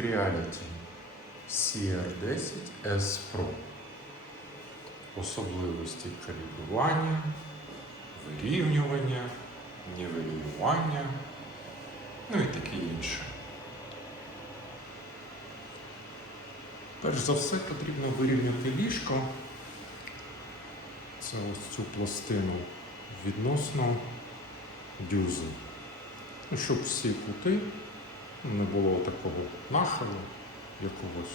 Creality CR10 S Pro. Особливості калібрування, вирівнювання, нівелювання, ну і таке інше. Перш за все потрібно вирівняти ліжко. Це ось цю пластину відносно дюзи. Ну, щоб всі кути не було такого нахилу якогось,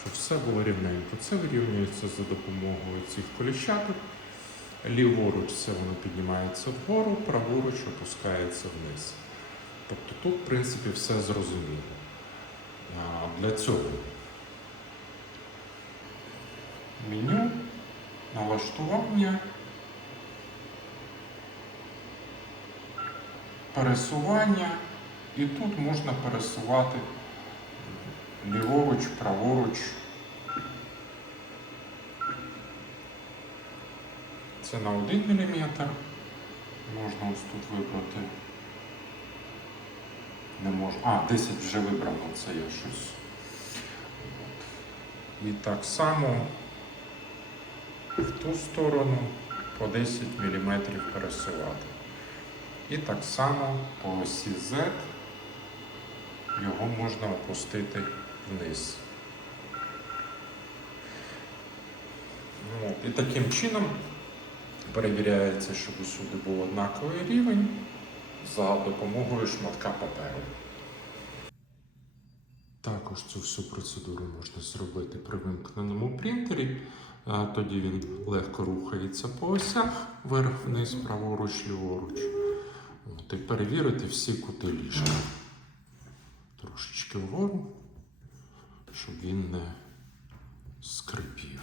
щоб все було рівненько. Це вирівнюється за допомогою цих коліщаток. Ліворуч це воно піднімається вгору, праворуч опускається вниз. Тобто тут, в принципі, все зрозуміло. Для цього меню, налаштування, пересування, і тут можна пересувати ліворуч, праворуч. Це на 1 мм. Можна ось тут вибрати. Не можу. А, 10 вже вибрано, це я щось. І так само в ту сторону по 10 мм пересувати. І так само по осі Z його можна опустити вниз. От. І таким чином перевіряється, щоб усюди був однаковий рівень за допомогою шматка паперу. Також цю всю процедуру можна зробити при вимкненому принтері. Тоді він легко рухається по осях вверх-вниз, праворуч, ліворуч. От, і перевірити всі кути ліжка. Трошечки вгору, щоб він не скрипів.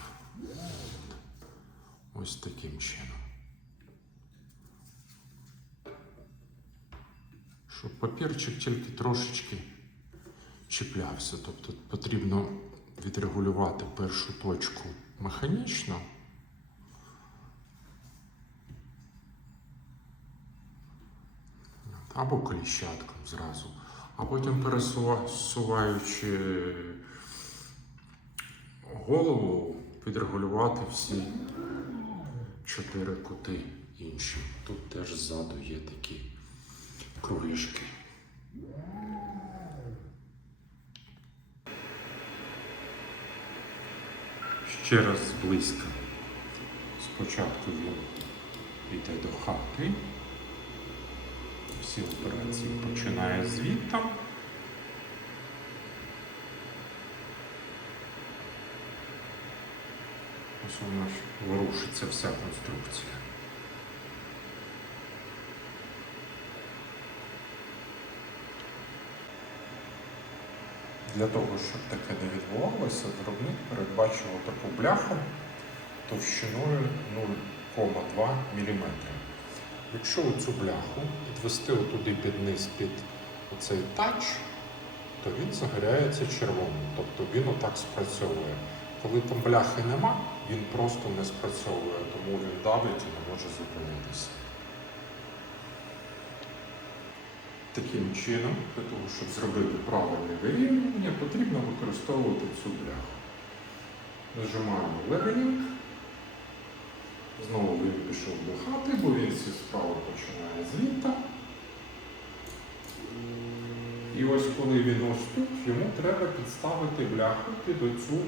Ось таким чином. Щоб папірчик тільки трошечки чіплявся. Тобто потрібно відрегулювати першу точку механічно. Або коліщатком зразу. А потім пересуваючи голову, відрегулювати всі чотири кути інші. Тут теж ззаду є такі кругляшки. Ще раз зблизька. Спочатку він йде до хати. Всі операції починає звідти. Ось вона ж ворушиться вся конструкція. Для того, щоб таке не відбувалося, виробник передбачив таку бляху товщиною 0,2 мм. Якщо цю бляху підвести отуди під низ під оцей тач, то він загоряється червоним, тобто він отак спрацьовує. Коли там бляхи нема, він просто не спрацьовує, тому він давить і не може зупинитися. Таким чином, для того, щоб зробити правильне вирівнювання, потрібно використовувати цю бляху. Нажимаємо левелінг. Знову він пішов до хати, бо він зі справи починає звідти. І ось коли він ось тут, йому треба підставити бляху під оцю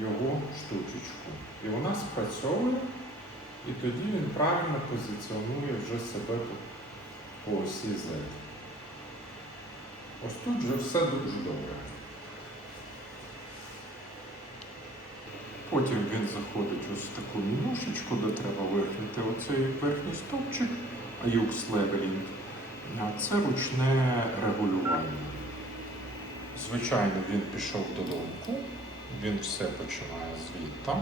його штучечку. І вона спрацьовує, і тоді він правильно позиціонує вже себе тут по осі Z. Ось тут вже все дуже добре. Потім він заходить ось в таку менюшечку, де треба вимкнути оцей верхній стовпчик, AUX Leveling. Це ручне регулювання. Звичайно, він пішов додому, він все починає звідти.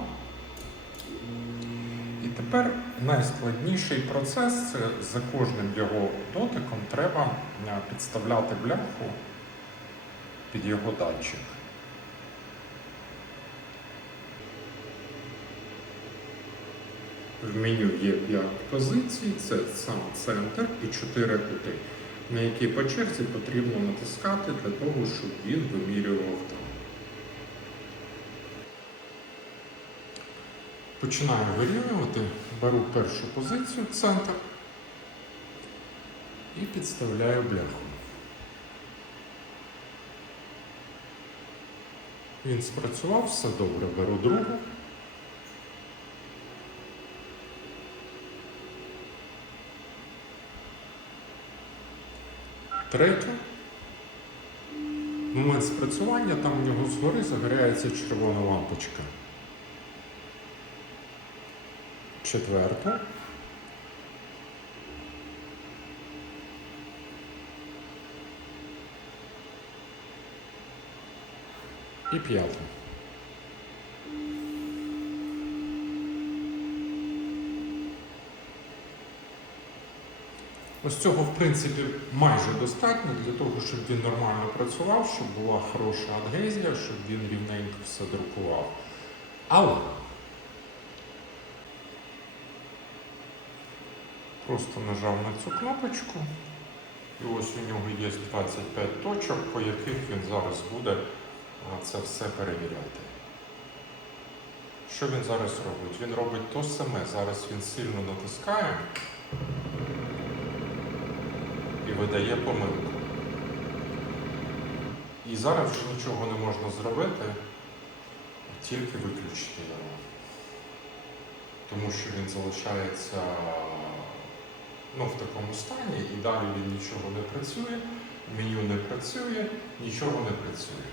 І тепер найскладніший процес це за кожним його дотиком треба е, підставляти бляху під його датчик. В меню є 5 позицій, це сам центр і 4 кути. на який по черзі потрібно натискати для того, щоб він вимірював там. Починаю вирівнювати, беру першу позицію, центр і підставляю бляху. Він спрацював, все добре, беру другу. Третю. В момент спрацювання там у нього згори загоряється червона лампочка. Четверта. І п'яту. Ось цього, в принципі, майже достатньо для того, щоб він нормально працював, щоб була хороша адгезія, щоб він рівненько все друкував. Але просто нажав на цю кнопочку, і ось у нього є 25 точок, по яких він зараз буде це все перевіряти. Що він зараз робить? Він робить то саме. Зараз він сильно натискає видає помилку. І зараз вже нічого не можна зробити, тільки виключити його. Тому що він залишається ну, в такому стані і далі він нічого не працює, меню не працює, нічого не працює.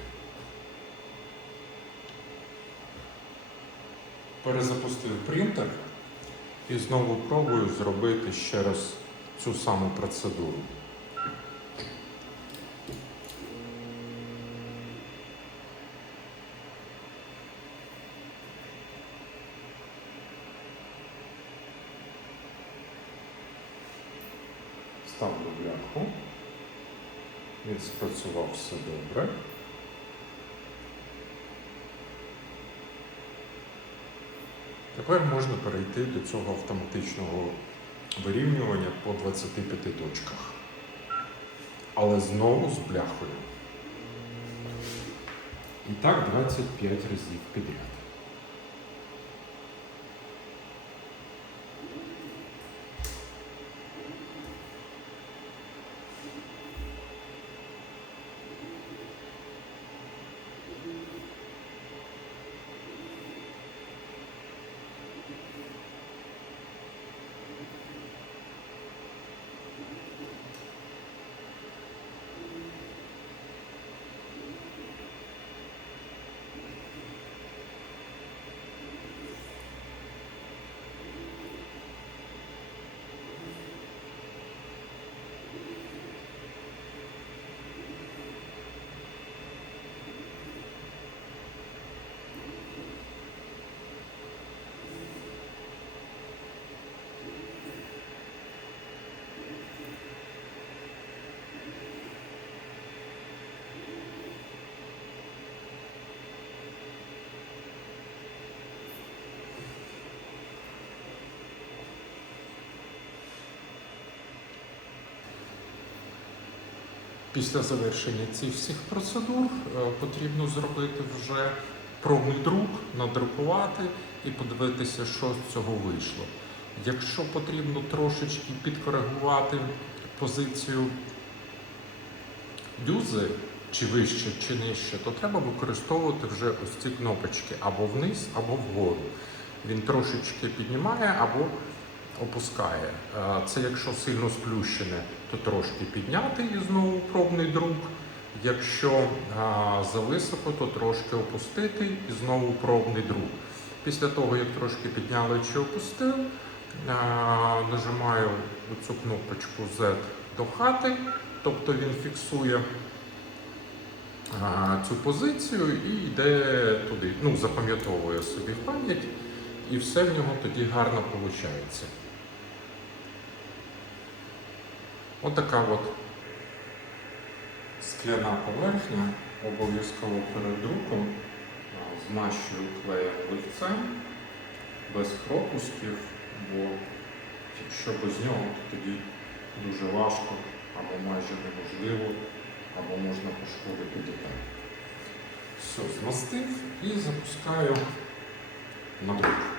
Перезапустив принтер і знову пробую зробити ще раз цю саму процедуру. Ставлю бляху. Він спрацював все добре. Тепер можна перейти до цього автоматичного вирівнювання по 25 точках. Але знову з бляхою. І так 25 разів підряд. Після завершення цих всіх процедур е, потрібно зробити вже пробний друк, надрукувати і подивитися, що з цього вийшло. Якщо потрібно трошечки підкоригувати позицію дюзи, чи вище, чи нижче, то треба використовувати вже ось ці кнопочки або вниз, або вгору. Він трошечки піднімає або опускає. Це якщо сильно сплющене, то трошки підняти і знову пробний друк. Якщо зависоко, то трошки опустити і знову пробний друк. Після того, як трошки підняли чи опустив, нажимаю цю кнопочку Z до хати, тобто він фіксує цю позицію і йде туди. Ну, запам'ятовує собі пам'ять, і все в нього тоді гарно виходить. Отака от скляна поверхня, обов'язково перед друком змащую клеєм лицем, без пропусків, бо якщо без нього, то тоді дуже важко або майже неможливо, або можна пошкодити деталь. Все, змастив і запускаю на друк.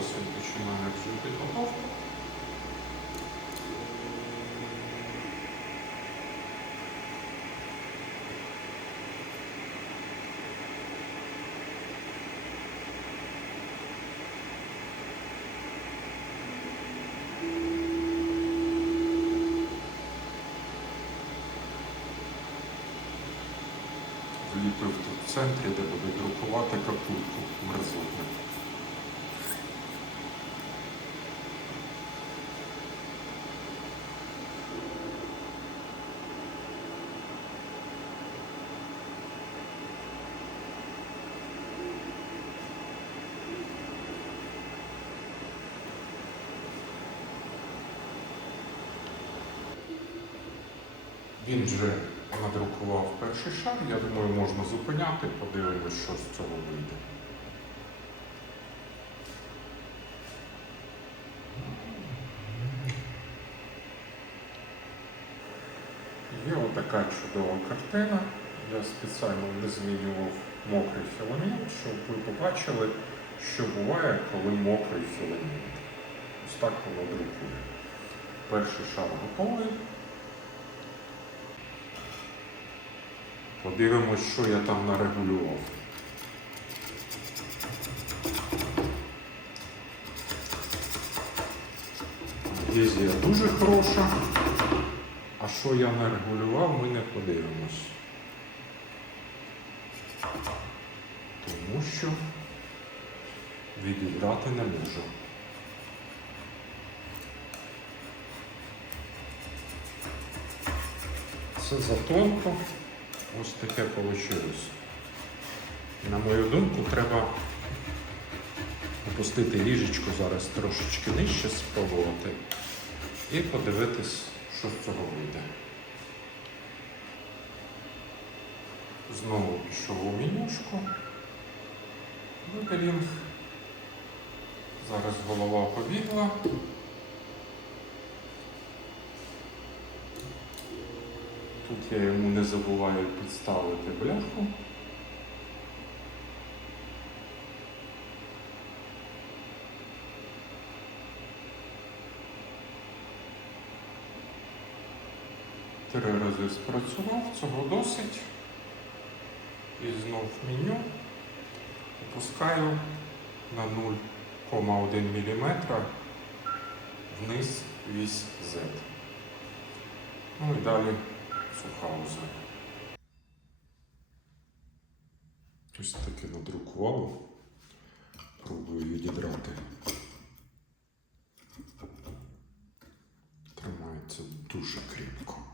Ось він починає вже підготовку. Вліпив тут в центрі, де буде друкувати капульку мерзотник. Він вже надрукував перший шар. Я думаю, можна зупиняти, подивимось, що з цього вийде. Є отака чудова картина. Я спеціально не змінював мокрий філамент, щоб ви побачили, що буває, коли мокрий філамент. Ось так воно друкує. Перший шар готовий. Подивимось, що я там нарегулював. Візія дуже хороша. А що я нарегулював, ми не подивимось. Тому що відібрати не можу. Це затонко. Ось таке вийшло. На мою думку, треба опустити ліжечку зараз трошечки нижче, спробувати і подивитись, що з цього вийде. Знову пішов у менюшку. Викалінг. Зараз голова побігла. Тут я йому не забуваю підставити бляху. Три рази спрацював, цього досить. І знов меню опускаю на 0,1 мм вниз вісь Z. Ну і далі Сухаузен. Ось таке надрукувало. Пробую відідрати. Тримається дуже кріпко.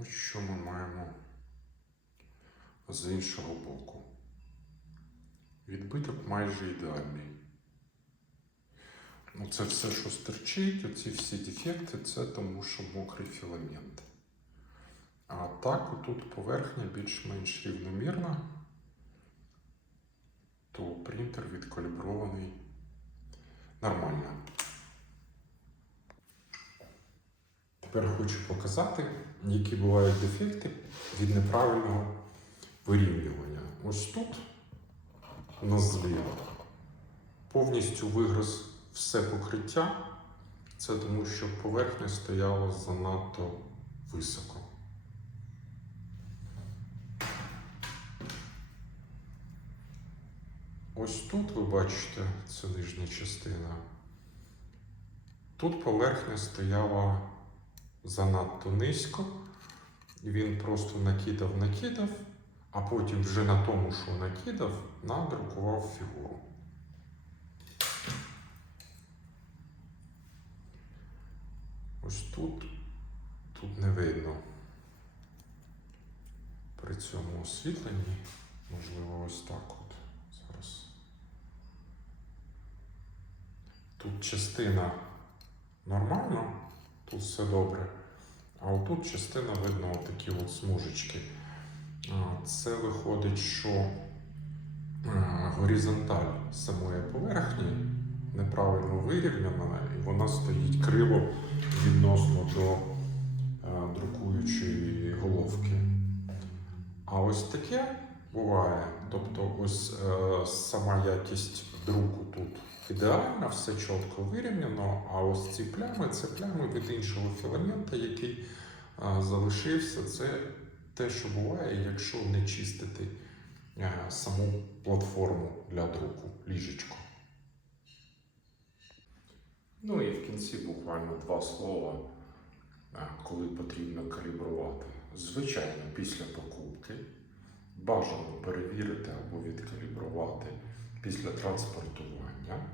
Ось що ми маємо з іншого боку. Відбиток майже ідеальний. Ну, це все, що стерчить, оці всі дефекти, це тому, що мокрий філамент. А так, отут поверхня більш-менш рівномірна, то принтер відкалібрований нормально. Тепер хочу показати, які бувають дефекти від неправильного вирівнювання. Ось тут у нас зліва повністю вигриз все покриття. Це тому, що поверхня стояла занадто високо. Ось тут ви бачите, це нижня частина. Тут поверхня стояла занадто низько, і він просто накидав, накидав, а потім вже на тому, що накидав, надрукував фігуру. Ось тут, тут не видно. При цьому освітленні, можливо, ось так от зараз. Тут частина нормальна, тут все добре. А отут частина видно такі от смужечки. Це виходить, що горизонталь самої поверхні неправильно вирівняна, і вона стоїть криво відносно до е, друкуючої головки. А ось таке буває. Тобто, ось е, сама якість друку тут ідеальна, все чітко вирівняно, а ось ці плями це плями від іншого філамента, який е, залишився. Це те, що буває, якщо не чистити е, саму платформу для друку, ліжечко. Ну і в кінці буквально два слова, е, коли потрібно калібрувати. Звичайно, після покупки бажано перевірити або відкалібрувати після транспортування.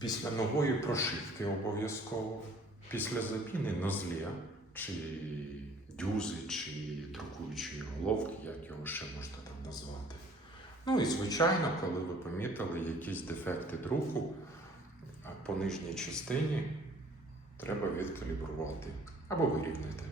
Після нової прошивки обов'язково, після заміни нозле чи дюзи, чи друкуючої головки, як його ще можна там назвати. Ну і звичайно, коли ви помітили якісь дефекти друку по нижній частині, треба відкалібрувати або вирівняти.